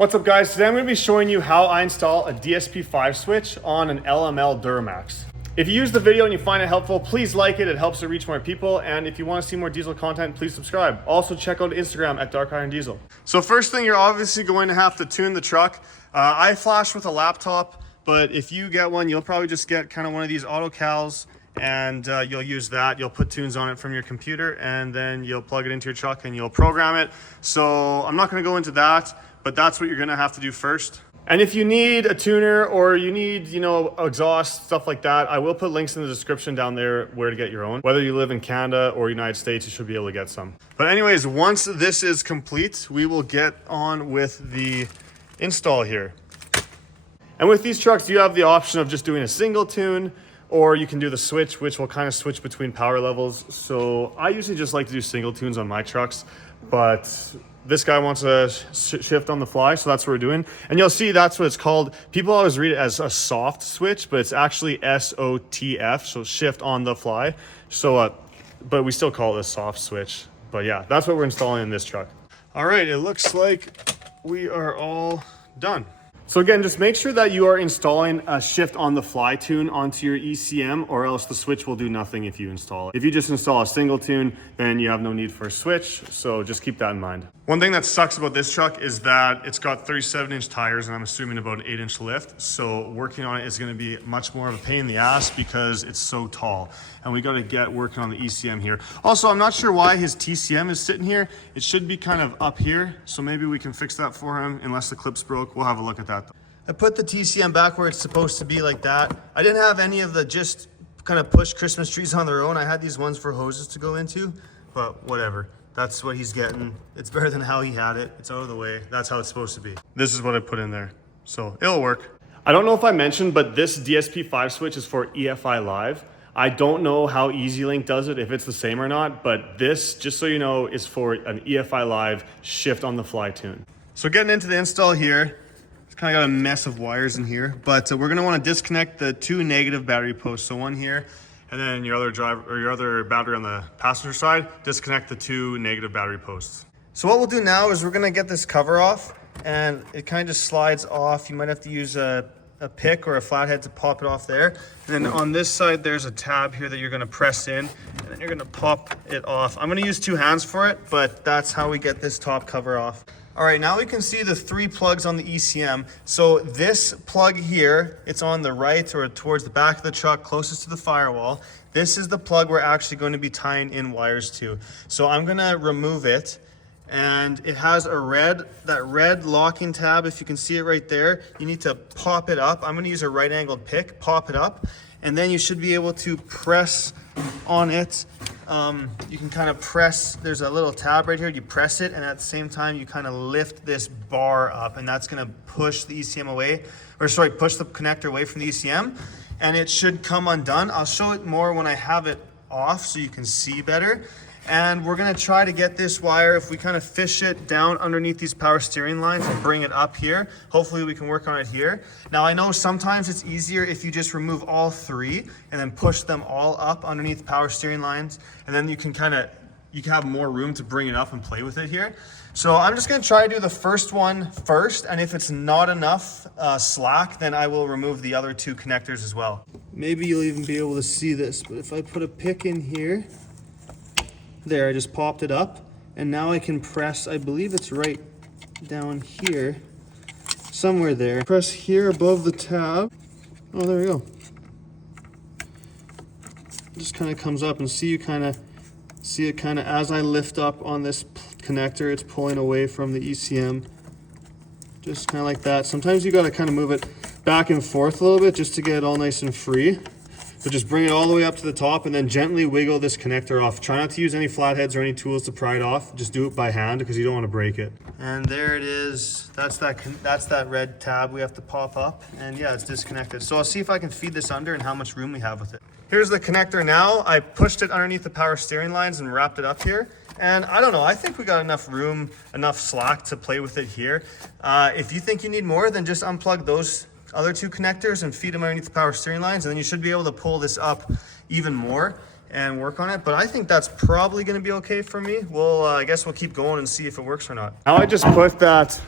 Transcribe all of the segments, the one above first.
What's up guys, today I'm going to be showing you how I install a DSP5 switch on an LML Duramax. If you use the video and you find it helpful, please like it, it helps to reach more people, and if you want to see more diesel content, please subscribe. Also check out Instagram at Dark Iron Diesel. So first thing, you're obviously going to have to tune the truck. I flash with a laptop, but if you get one, you'll probably just get kind of one of these auto cals, and you'll use that. You'll put tunes on it from your computer, and then you'll plug it into your truck and you'll program it. So I'm not going to go into that, but that's what you're going to have to do first. And if you need a tuner or you need, exhaust, stuff like that, I will put links in the description down there where to get your own. Whether you live in Canada or United States, you should be able to get some. But anyways, once this is complete, we will get on with the install here. And with these trucks, you have the option of just doing a single tune, or you can do the switch, which will kind of switch between power levels. So I usually just like to do single tunes on my trucks, but this guy wants a shift on the fly, so that's what we're doing. And you'll see that's what it's called. People always read it as a soft switch, but it's actually SOTF, so shift on the fly. So, but we still call it a soft switch. But yeah, that's what we're installing in this truck. All right, it looks like we are all done. So again, just make sure that you are installing a shift on the fly tune onto your ECM, or else the switch will do nothing if you install it. If you just install a single tune, then you have no need for a switch. So just keep that in mind. One thing that sucks about this truck is that it's got 37-inch tires, and I'm assuming about an 8-inch lift. So working on it is going to be much more of a pain in the ass because it's so tall. And we got to get working on the ECM here. Also, I'm not sure why his TCM is sitting here. It should be kind of up here. So maybe we can fix that for him. Unless the clip's broke, we'll have a look at that though. I put the TCM back where it's supposed to be, like that. I didn't have any of the just kind of push Christmas trees on their own. I had these ones for hoses to go into, but whatever. That's what he's getting. It's better than how he had it. It's out of the way. That's how it's supposed to be. This is what I put in there. So it'll work. I don't know if I mentioned, but this DSP5 switch is for EFI Live. I don't know how EZ Lynk does it, if it's the same or not, but this, just so you know, is for an EFI Live shift on the fly tune. So getting into the install here, it's kind of got a mess of wires in here, but we're gonna want to disconnect the two negative battery posts. So one here, and then your other battery on the passenger side, disconnect the two negative battery posts. So what we'll do now is we're gonna get this cover off, and it kind of just slides off. You might have to use a pick or a flathead to pop it off there. And then on this side, there's a tab here that you're gonna press in, and then you're gonna pop it off. I'm gonna use two hands for it, but that's how we get this top cover off. All right, now we can see the three plugs on the ECM. So this plug here, it's on the right or towards the back of the truck, closest to the firewall. This is the plug we're actually going to be tying in wires to. So I'm gonna remove it, and it has that red locking tab. If you can see it right there, you need to pop it up. I'm gonna use a right angled pick, pop it up, and then you should be able to press on it. You can kind of press, there's a little tab right here, you press it, and at the same time you kind of lift this bar up, and that's gonna push the ECM away, push the connector away from the ECM, and it should come undone. I'll show it more when I have it off so you can see better. And we're gonna try to get this wire, if we kind of fish it down underneath these power steering lines and bring it up here, hopefully we can work on it here. Now I know sometimes it's easier if you just remove all three and then push them all up underneath power steering lines, and then you can have more room to bring it up and play with it here. So I'm just gonna try to do the first one first, and if it's not enough slack, then I will remove the other two connectors as well. Maybe you'll even be able to see this, but if I put a pick in here, there, I just popped it up, and now I can press, I believe it's right down here, somewhere there. Press here above the tab. Oh, there we go. Just kind of comes up, and see it kind of as I lift up on this connector, it's pulling away from the ECM. Just kind of like that. Sometimes you got to kind of move it back and forth a little bit just to get it all nice and free. But just bring it all the way up to the top, and then gently wiggle this connector off. Try not to use any flatheads or any tools to pry it off. Just do it by hand because you don't want to break it. And there it is. That's that red tab we have to pop up. And yeah, it's disconnected. So I'll see if I can feed this under and how much room we have with it. Here's the connector now. I pushed it underneath the power steering lines and wrapped it up here. And I don't know, I think we got enough room, enough slack to play with it here. If you think you need more, then just unplug those other two connectors and feed them underneath the power steering lines, and then you should be able to pull this up even more and work on it. But I think that's probably going to be okay for me. I guess we'll keep going and see if it works or not. Now I just put that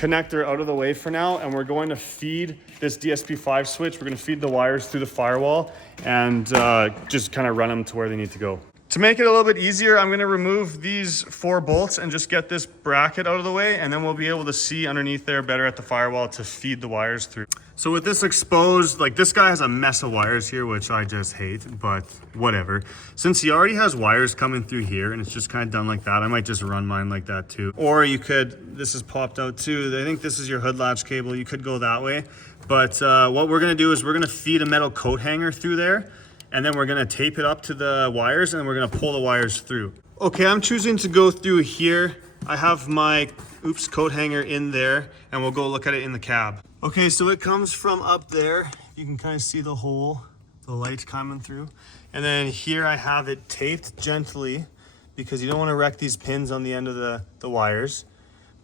connector out of the way for now, and we're going to feed this DSP5 switch. We're going to feed the wires through the firewall and just kind of run them to where they need to go. To make it a little bit easier, I'm going to remove these 4 bolts and just get this bracket out of the way, and then we'll be able to see underneath there better at the firewall to feed the wires through. So with this exposed, like this guy has a mess of wires here, which I just hate, but whatever. Since he already has wires coming through here and it's just kind of done like that, I might just run mine like that too. Or you could, this is popped out too. I think this is your hood latch cable. You could go that way. But what we're going to do is we're going to feed a metal coat hanger through there. And then we're gonna tape it up to the wires and we're gonna pull the wires through. Okay, I'm choosing to go through here. I have my coat hanger in there and we'll go look at it in the cab. Okay, so it comes from up there. You can kind of see the hole, the light coming through. And then here I have it taped gently because you don't wanna wreck these pins on the end of the wires.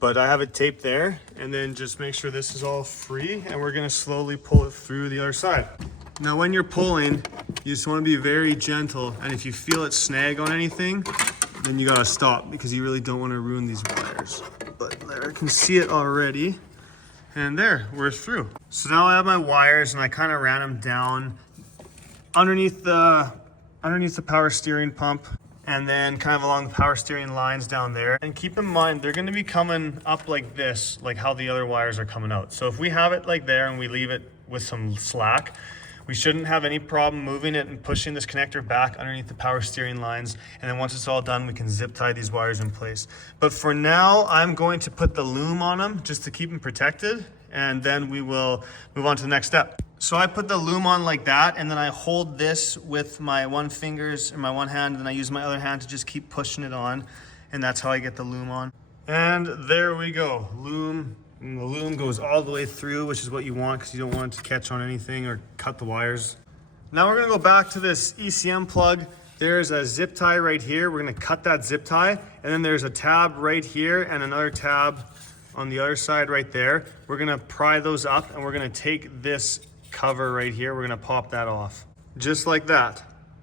But I have it taped there, and then just make sure this is all free and we're gonna slowly pull it through the other side. Now when you're pulling, you just want to be very gentle, and if you feel it snag on anything, then you gotta stop because you really don't want to ruin these wires. But there, I can see it already, and there, we're through. So now I have my wires and I kind of ran them down underneath the power steering pump, and then kind of along the power steering lines down there. And keep in mind, they're going to be coming up like this, like how the other wires are coming out. So if we have it like there and we leave it with some slack, we shouldn't have any problem moving it and pushing this connector back underneath the power steering lines. And then once it's all done, we can zip tie these wires in place. But for now, I'm going to put the loom on them just to keep them protected. And then we will move on to the next step. So I put the loom on like that, and then I hold this with my one hand, and then I use my other hand to just keep pushing it on. And that's how I get the loom on. And there we go, loom. And the loom goes all the way through, which is what you want because you don't want it to catch on anything or cut the wires. Now we're gonna go back to this ECM plug. There's a zip tie right here. We're gonna cut that zip tie. And then there's a tab right here and another tab on the other side right there. We're gonna pry those up and we're gonna take this cover right here. We're gonna pop that off, just like that.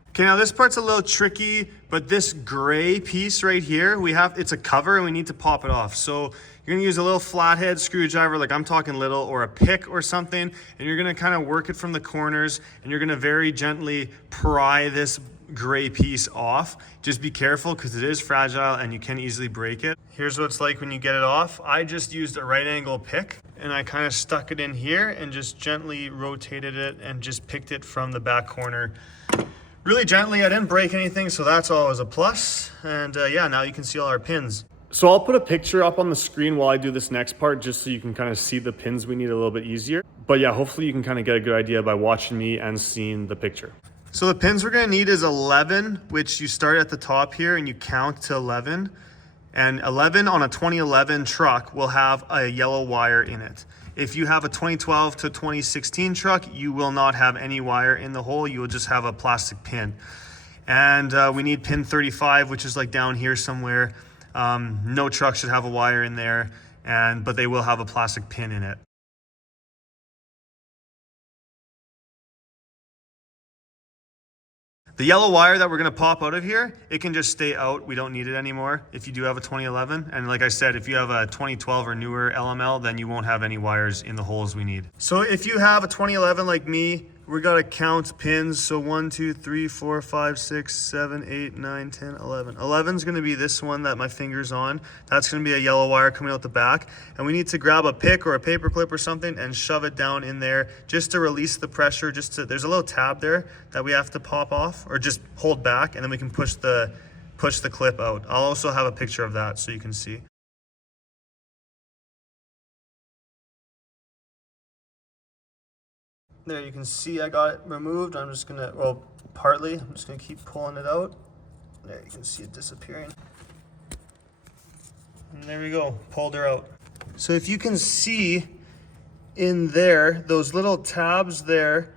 Okay, now this part's a little tricky, but this gray piece right here, it's a cover and we need to pop it off. So you're gonna use a little flathead screwdriver, like I'm talking little, or a pick or something, and you're gonna kind of work it from the corners, and you're gonna very gently pry this gray piece off. Just be careful because it is fragile and you can easily break it. Here's what it's like when you get it off. I just used a right angle pick and I kind of stuck it in here and just gently rotated it and just picked it from the back corner. Really gently. I didn't break anything, so that's always a plus. And yeah, now you can see all our pins. So I'll put a picture up on the screen while I do this next part, just so you can kind of see the pins we need a little bit easier. But yeah, hopefully you can kind of get a good idea by watching me and seeing the picture. So the pins we're gonna need is 11, which you start at the top here and you count to 11. And 11 on a 2011 truck will have a yellow wire in it. If you have a 2012 to 2016 truck, you will not have any wire in the hole. You will just have a plastic pin. And we need pin 35, which is like down here somewhere. No truck should have a wire in there, but they will have a plastic pin in it. The yellow wire that we're gonna pop out of here, it can just stay out. We don't need it anymore if you do have a 2011. And like I said, if you have a 2012 or newer LML, then you won't have any wires in the holes we need. So if you have a 2011 like me, we gotta count pins. So 1, 2, 3, 4, 5, 6, 7, 8, 9, 10, 11. 11 is gonna be this one that my finger's on. That's gonna be a yellow wire coming out the back. And we need to grab a pick or a paper clip or something and shove it down in there just to release the pressure. There's a little tab there that we have to pop off or just hold back, and then we can push the clip out. I'll also have a picture of that so you can see. There, you can see I got it removed. I'm just gonna, partly, I'm just gonna keep pulling it out. There, you can see it disappearing. And there we go, pulled her out. So if you can see in there, those little tabs there,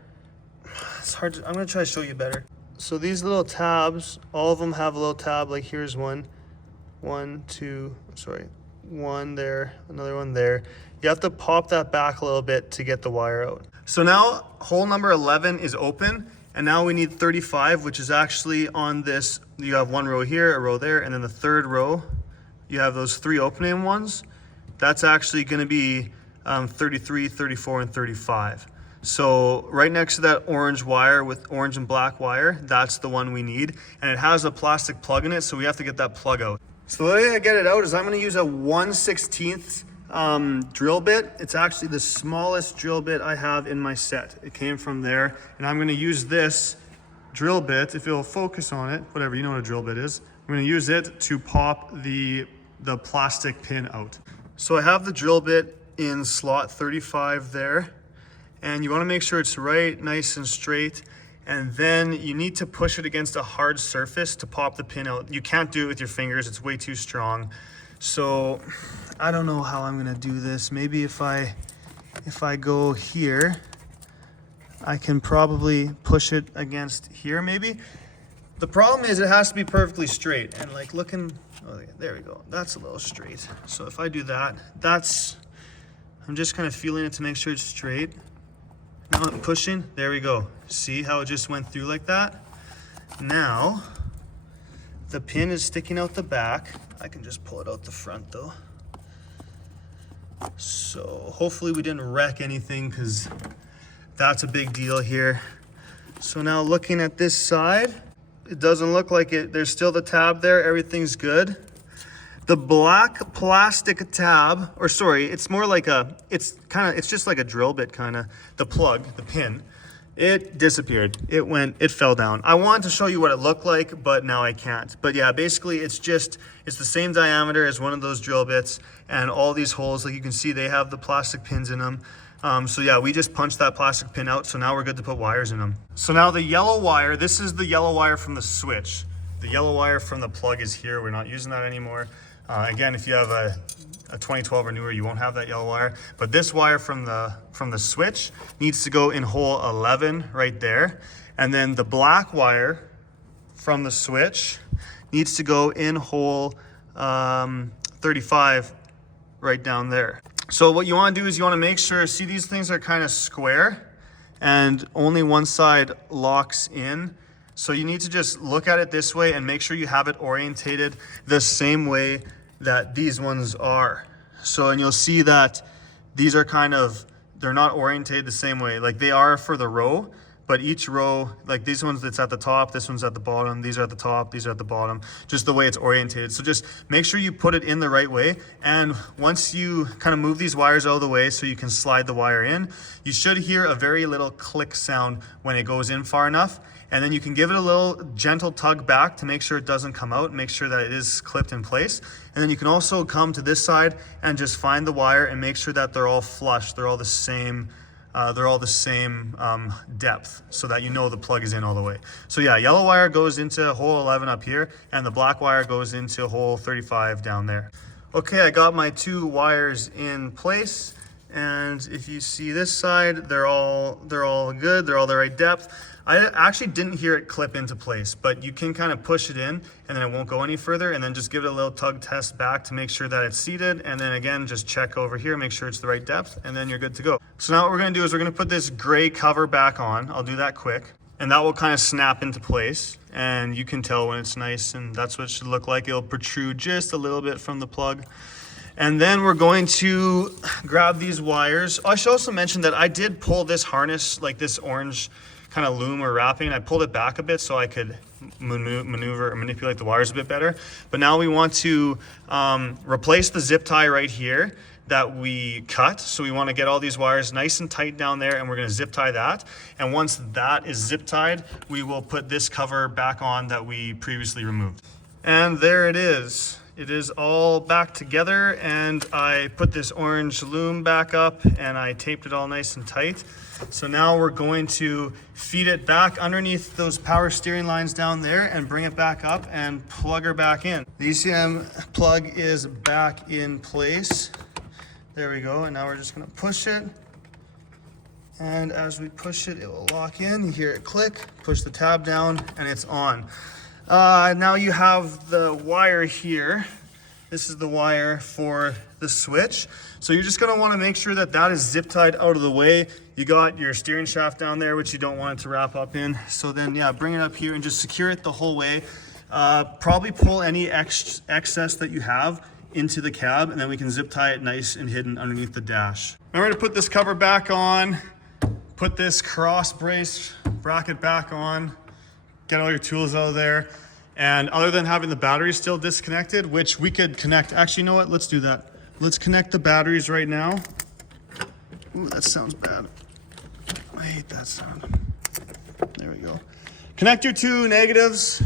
it's hard to, I'm gonna try to show you better. So these little tabs, all of them have a little tab, like here's one there, another one there. You have to pop that back a little bit to get the wire out. So now hole number 11 is open, and now we need 35, which is actually on this. You have one row here, a row there, and then the third row, you have those 3 opening ones. that's actually going to be 33, 34, and 35. So right next to that orange wire with orange and black wire, that's the one we need. And it has a plastic plug in it, so we have to get that plug out. So the way I get it out is I'm going to use a 1/16 drill bit. It's actually the smallest drill bit I have in my set. It came from there, and I'm going to use this drill bit, if it'll focus on it, whatever, you know what a drill bit is. I'm going to use it to pop the plastic pin out. So I have the drill bit in slot 35 there, and you want to make sure it's right, nice and straight, and then you need to push it against a hard surface to pop the pin out. You can't do it with your fingers, it's way too strong. So I don't know how I'm going to do this. Maybe if I go here, I can probably push it against here maybe. The problem is it has to be perfectly straight, and like looking, oh, there we go, that's a little straight. So if I do that, I'm just kind of feeling it to make sure it's straight. Now I'm pushing, there we go. See how it just went through like that? Now, the pin is sticking out the back. I can just pull it out the front though. So hopefully we didn't wreck anything, because that's a big deal here. So now looking at this side, it doesn't look like it. There's still the tab there, everything's good. The black plastic tab, or sorry, it's more like it's just like a drill bit kind of, the plug, the pin, it disappeared. It fell down. I wanted to show you what it looked like, but now I can't. But yeah, basically it's the same diameter as one of those drill bits, and all these holes, like you can see, they have the plastic pins in them. So yeah, we just punched that plastic pin out, so now we're good to put wires in them. So now the yellow wire, this is the yellow wire from the switch. The yellow wire from the plug is here. We're not using that anymore. Again, if you have a 2012 or newer, you won't have that yellow wire. But this wire from the switch needs to go in hole 11 right there. And then the black wire from the switch needs to go in hole 35 right down there. So what you want to do is you want to make sure, see, these things are kind of square and only one side locks in. So you need to just look at it this way and make sure you have it orientated the same way that these ones are. So, and you'll see that these are they're not orientated the same way. Like they are for the row, but each row, like these ones, it's at the top, this one's at the bottom, these are at the top, these are at the bottom, just the way it's orientated. So just make sure you put it in the right way. And once you kind of move these wires out of the way so you can slide the wire in, you should hear a very little click sound when it goes in far enough. And then you can give it a little gentle tug back to make sure it doesn't come out, make sure that it is clipped in place. And then you can also come to this side and just find the wire and make sure that they're all flush, they're all the same depth, so that you know the plug is in all the way. So yeah, yellow wire goes into hole 11 up here, and the black wire goes into hole 35 down there. Okay, I got my two wires in place, and if you see this side, they're all good, they're all the right depth. I actually didn't hear it clip into place, but you can kind of push it in and then it won't go any further, and then just give it a little tug test back to make sure that it's seated, and then again, just check over here, make sure it's the right depth, and then you're good to go. So now what we're gonna do is we're gonna put this gray cover back on. I'll do that quick, and that will kind of snap into place, and you can tell when it's nice, and that's what it should look like. It'll protrude just a little bit from the plug. And then we're going to grab these wires. I should also mention that I did pull this harness, like this orange kind of loom or wrapping, I pulled it back a bit so I could maneuver or manipulate the wires a bit better. But now we want to replace the zip tie right here that we cut. So we want to get all these wires nice and tight down there, and we're going to zip tie that. And once that is zip tied, we will put this cover back on that we previously removed. And there it is. It is all back together, and I put this orange loom back up and I taped it all nice and tight. So now we're going to feed it back underneath those power steering lines down there and bring it back up and plug her back in. The ECM plug is back in place. There we go, and now we're just gonna push it. And as we push it, it will lock in. You hear it click, push the tab down, and it's on. Now you have the wire here. This is the wire for the switch. So you're just gonna wanna make sure that that is zip tied out of the way. You got your steering shaft down there, which you don't want it to wrap up in. So then, yeah, bring it up here and just secure it the whole way. Probably pull any excess that you have into the cab, and then we can zip tie it nice and hidden underneath the dash. Remember to put this cover back on, put this cross brace bracket back on, get all your tools out of there. And other than having the batteries still disconnected, which we could connect, actually, you know what, let's do that. Let's connect the batteries right now. Ooh, that sounds bad. I hate that sound. There we go. Connect your two negatives,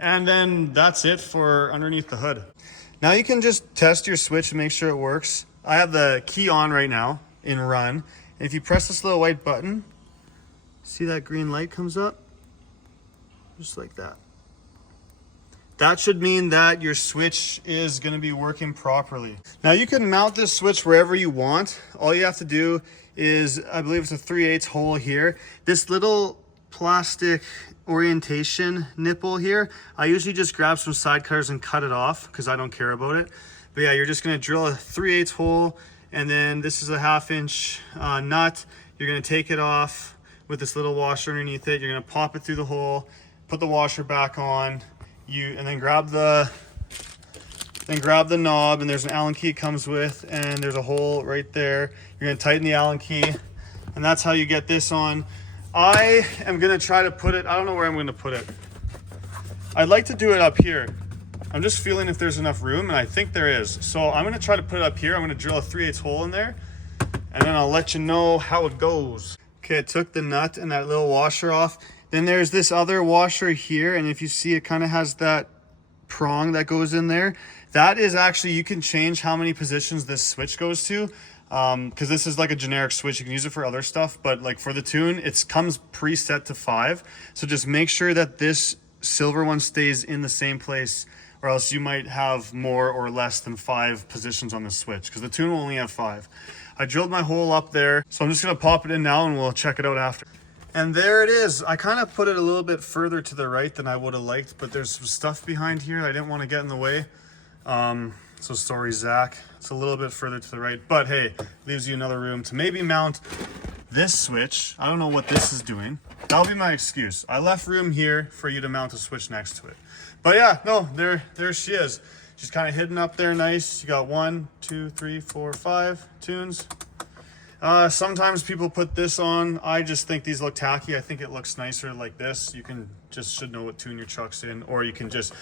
and then that's it for underneath the hood. Now you can just test your switch and make sure it works. I have the key on right now in run. And if you press this little white button, see that green light comes up? Just like that. That should mean that your switch is going to be working properly. Now you can mount this switch wherever you want. All you have to do is, I believe it's a 3/8 hole here. This little plastic orientation nipple here, I usually just grab some side cutters and cut it off because I don't care about it. But yeah, you're just going to drill a 3/8 hole, and then this is a 1/2 inch nut. You're going to take it off with this little washer underneath it. You're going to pop it through the hole, put the washer back on, and then grab the knob, and there's an Allen key it comes with, and there's a hole right there. You're going to tighten the Allen key, and that's how you get this on. I am going to try to put it, I don't know where I'm going to put it. I'd like to do it up here. I'm just feeling if there's enough room, and I think there is. So I'm going to try to put it up here. I'm going to drill a 3/8 hole in there, and then I'll let you know how it goes. Okay, I took the nut and that little washer off. Then there's this other washer here, and if you see, it kind of has that prong that goes in there. That is actually, you can change how many positions this switch goes to, because this is like a generic switch. You can use it for other stuff, but like for the tune, it comes preset to 5. So just make sure that this silver one stays in the same place, or else you might have more or less than 5 positions on the switch, because the tune will only have 5. I drilled my hole up there, so I'm just gonna pop it in now and we'll check it out after. And there it is. I kind of put it a little bit further to the right than I would have liked, but there's some stuff behind here I didn't want to get in the way. So sorry, Zach. It's a little bit further to the right, but hey, leaves you another room to maybe mount this switch. I don't know what this is doing. That'll be my excuse. I left room here for you to mount a switch next to it. But yeah, no, there she is. She's kind of hidden up there nice. You got 1, 2, 3, 4, 5 tunes. Sometimes people put this on. I just think these look tacky. I think it looks nicer like this. You should know what tune your truck's in, or you can just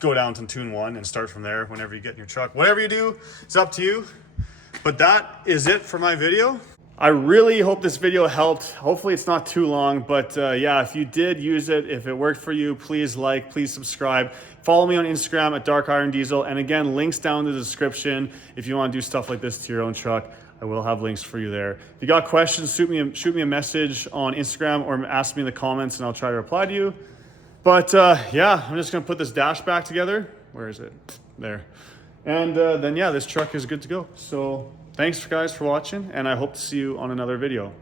go down to tune 1 and start from there whenever you get in your truck. Whatever you do, it's up to you. But that is it for my video. I really hope this video helped. Hopefully it's not too long, but yeah, if you did use it, if it worked for you, please like, please subscribe. Follow me on Instagram at Dark Iron Diesel. And again, links down in the description. If you want to do stuff like this to your own truck, I will have links for you there. If you got questions, shoot me a message on Instagram or ask me in the comments and I'll try to reply to you. But yeah, I'm just gonna put this dash back together. Where is it? There. And then yeah, this truck is good to go. So thanks guys for watching, and I hope to see you on another video.